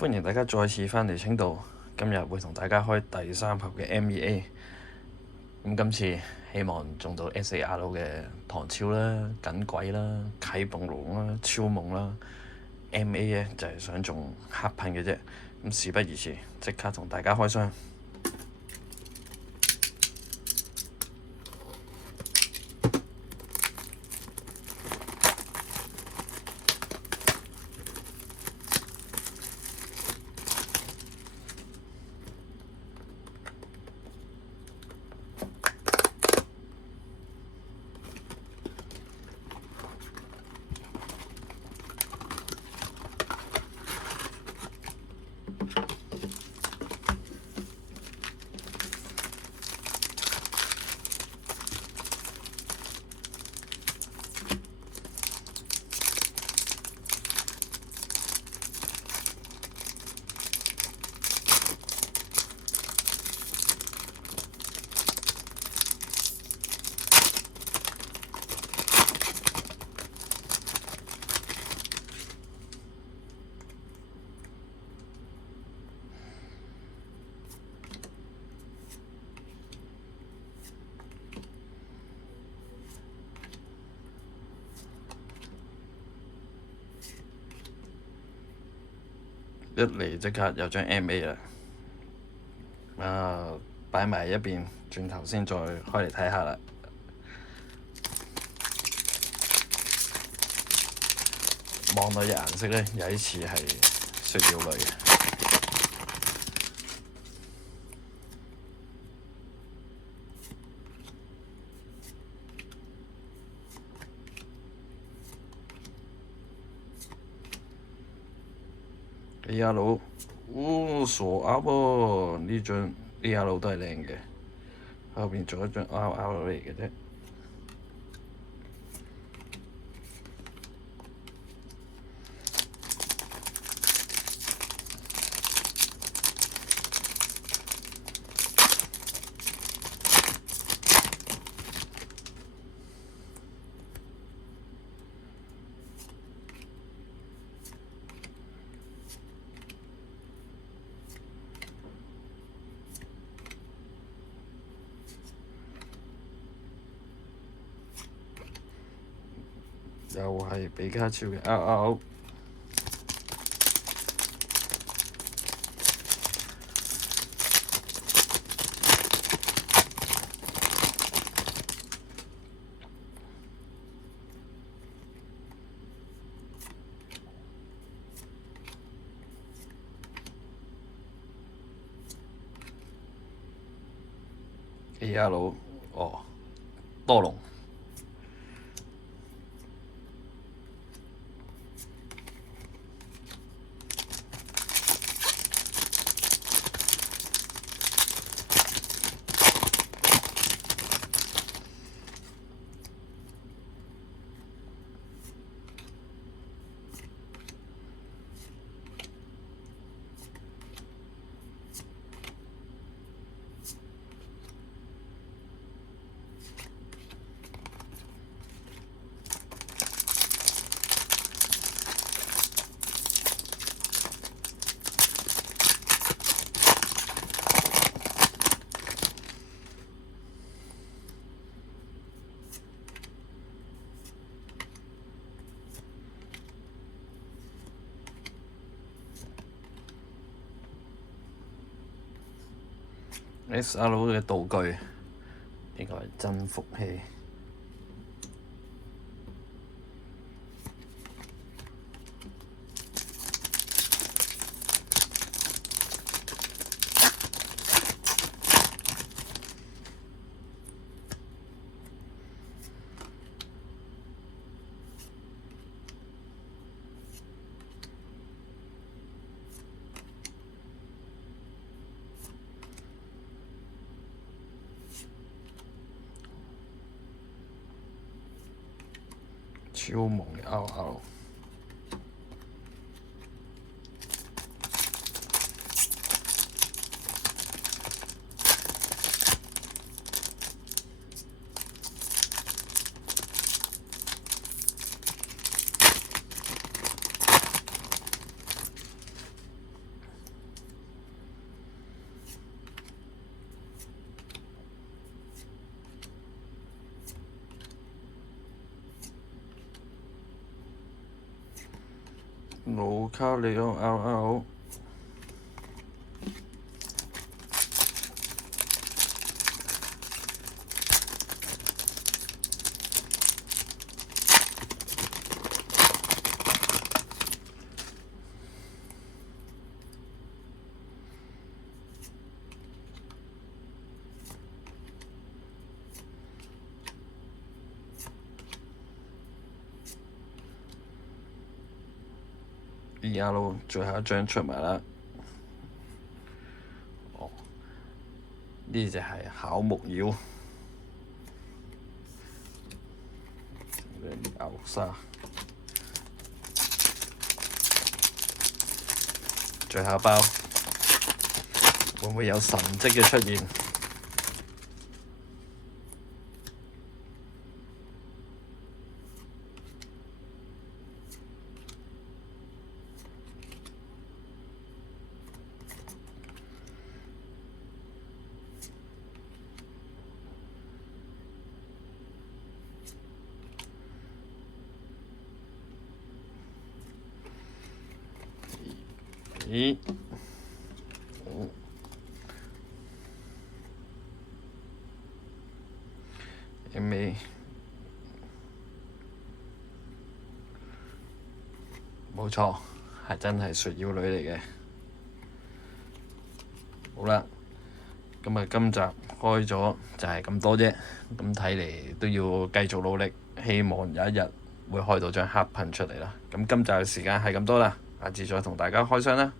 歡迎大家再次返嚟青島，今日會同大家開第3盒嘅 MEA。今次希望中到 SAR 嘅唐超啦、緊鬼啦、啟夢龍啦、超夢啦。MA 呢就係想中黑噴嘅啫。事不宜遲，即刻同大家開箱。一嚟即刻有張 MA 啦，擺埋一邊，轉頭先再開嚟睇下啦。望到隻顏色呢，有啲似係雪鳥類嘅。Yellow， 傻鴨喎！呢張 Yellow 都係靚嘅，後邊仲有一張 RR 嚟嘅啫。又係比卡超嘅 RR。AR 哦，多龍。SR 嘅道具應該係增幅器。超夢嘅 RR。盧卡利奧 RR。ER 最後一張出埋啦。哦，呢隻係巧木妖牛沙。最後一包會唔會有神蹟嘅出現？咦？MA 冇錯，係真係雪妖女嚟嘅。好啦，咁啊，今集開咗就係咁多啫。咁睇嚟都要繼續努力，希望有一日會開到張黑噴出嚟啦。咁今集嘅時間係咁多啦，下次再同大家開箱啦。